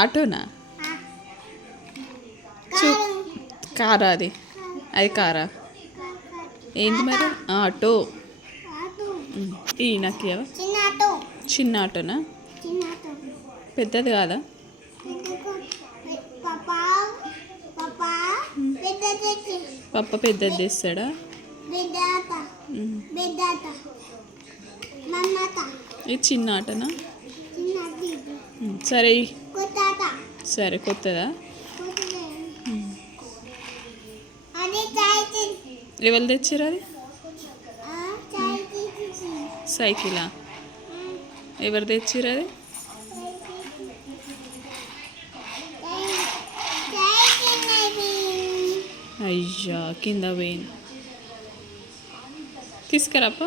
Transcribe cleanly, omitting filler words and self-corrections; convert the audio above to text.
ఆటోనా? చూ కారా అది? అది కారా? ఏంటి మరి? ఆటో. ఈ నాకు ఇవ్వ. చిన్న ఆటోనా? పెద్దది కాదా? పప్ప పెద్దది తెస్తాడా? ఇది చిన్న ఆటనా? సరే సరే కొత్తదా? ఎవరు తెచ్చారు అది? సైకిలా? ఎవరు తెచ్చారు అది? అయ్యా కింద పోయింది. తీసుకురాపా.